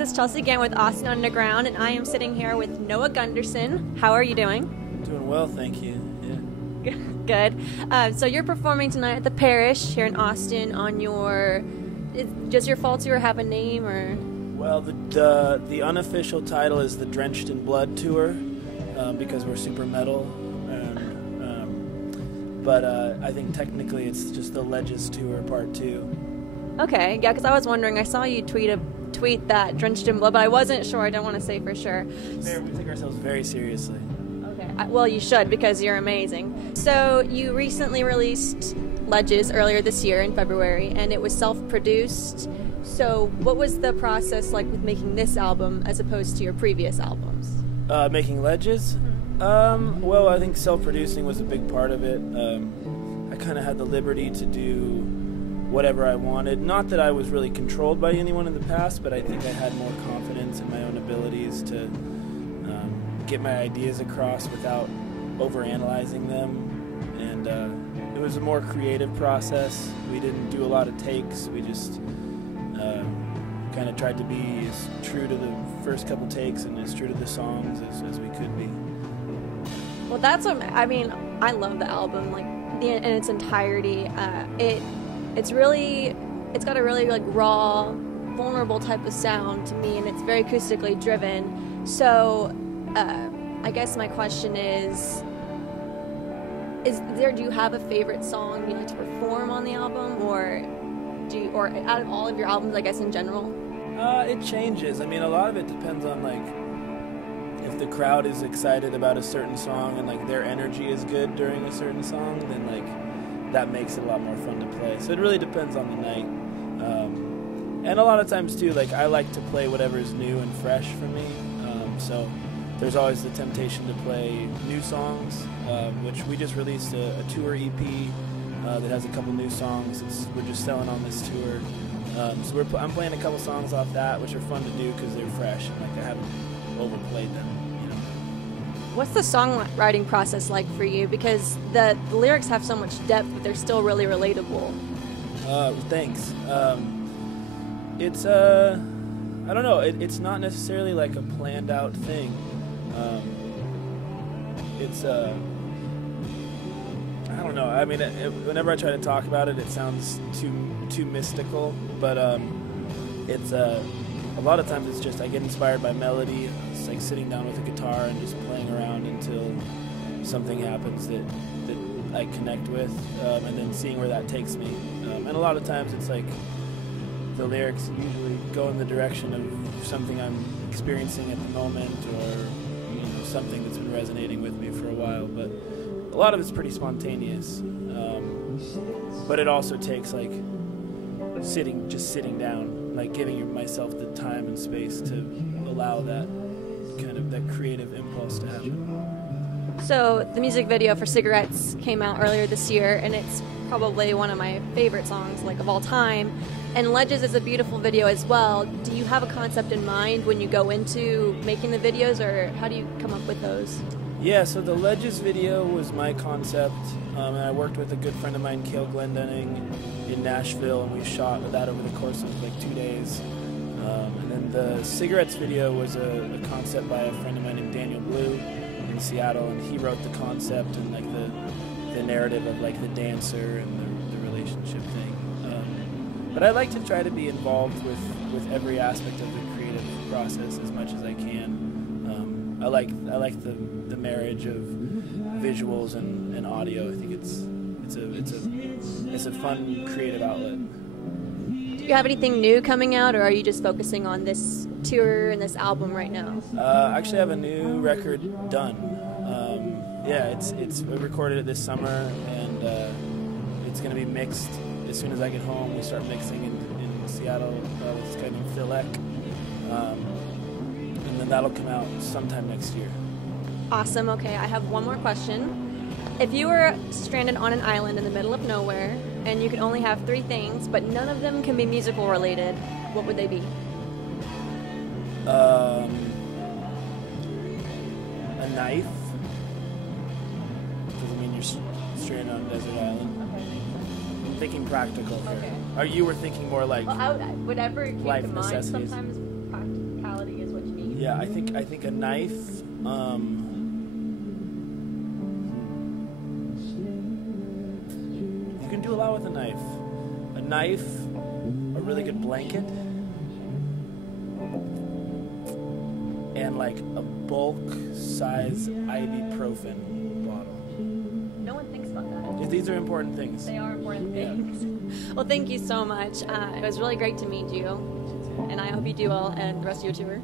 it's Chelsea Gant with Austin Underground, and I am sitting here with Noah Gundersen. How are you doing? Doing well, thank you. Yeah. Good. So you're performing tonight at the Parish here in Austin on your... Does your fall tour have a name, or...? Well, the unofficial title is the Drenched in Blood Tour, because we're super metal. But I think technically it's just the Ledges Tour Part 2. Okay, yeah, because I was wondering, I saw you tweet that Drenched in Blood, but I wasn't sure. I don't want to say for sure. We take ourselves very seriously. Okay, well, you should, because you're amazing. So you recently released Ledges earlier this year in February, and it was self-produced. So what was the process like with making this album as opposed to your previous albums? Making Ledges? Well, I think self-producing was a big part of it. I kind of had the liberty to do whatever I wanted. Not that I was really controlled by anyone in the past, but I think I had more confidence in my own abilities to get my ideas across without overanalyzing them. And it was a more creative process. We didn't do a lot of takes. We just kind of tried to be as true to the first couple takes and as true to the songs as we could be. Well, that's what I mean. I love the album, like in its entirety. It's got a really like raw, vulnerable type of sound to me, and it's very acoustically driven. So, I guess my question is do you have a favorite song you like to perform on the album, or out of all of your albums, I guess in general? It changes. I mean, a lot of it depends on like if the crowd is excited about a certain song and like their energy is good during a certain song, then like that makes it a lot more fun to play. So it really depends on the night. And a lot of times too, like I like to play whatever is new and fresh for me. So there's always the temptation to play new songs, which we just released a tour EP that has a couple new songs. We're just selling on this tour. So I'm playing a couple songs off that, which are fun to do because they're fresh and like I haven't overplayed them. What's the songwriting process like for you? Because the lyrics have so much depth, but they're still really relatable. Thanks. It's I don't know. It's not necessarily like a planned out thing. It's I don't know. I mean, whenever I try to talk about it, it sounds too mystical. But it's a lot of times it's just I get inspired by melody. It's like sitting down with a guitar and just playing around until something happens that I connect with, and then seeing where that takes me. And a lot of times it's like the lyrics usually go in the direction of something I'm experiencing at the moment, or something that's been resonating with me for a while. But a lot of it's pretty spontaneous. But it also takes like sitting down, like giving myself the time and space to allow that kind of that creative impulse to happen. So the music video for Cigarettes came out earlier this year, and it's probably one of my favorite songs like of all time. And Ledges is a beautiful video as well. Do you have a concept in mind when you go into making the videos, or how do you come up with those? Yeah, so the Ledges video was my concept, and I worked with a good friend of mine, Cale Glendenning, in Nashville, and we shot that over the course of like 2 days. And then the Cigarettes video was a concept by a friend of mine named Daniel Blue in Seattle, and he wrote the concept and like the narrative of like the dancer and the relationship thing. But I like to try to be involved with every aspect of the creative process as much as I can. I like the marriage of visuals and audio. I think it's a fun creative outlet. Do you have anything new coming out, or are you just focusing on this tour and this album right now? I actually have a new record done. We recorded it this summer, and it's going to be mixed as soon as I get home. We start mixing in Seattle with this guy named Phil Eck, and then that'll come out sometime next year. Awesome. Okay, I have one more question. If you were stranded on an island in the middle of nowhere, and you could only have 3 things, but none of them can be musical related, what would they be? A knife. Doesn't mean you're stranded on a desert island. I'm thinking practical here. Okay. Or you were thinking more like whatever came life to mind. necessities. Sometimes practical. Yeah, I think a knife. You can do a lot with a knife. A knife, a really good blanket, and like a bulk size ibuprofen bottle. No one thinks about that. These are important things. They are important things. Well, thank you so much. It was really great to meet you, and I hope you do well and the rest of your tour.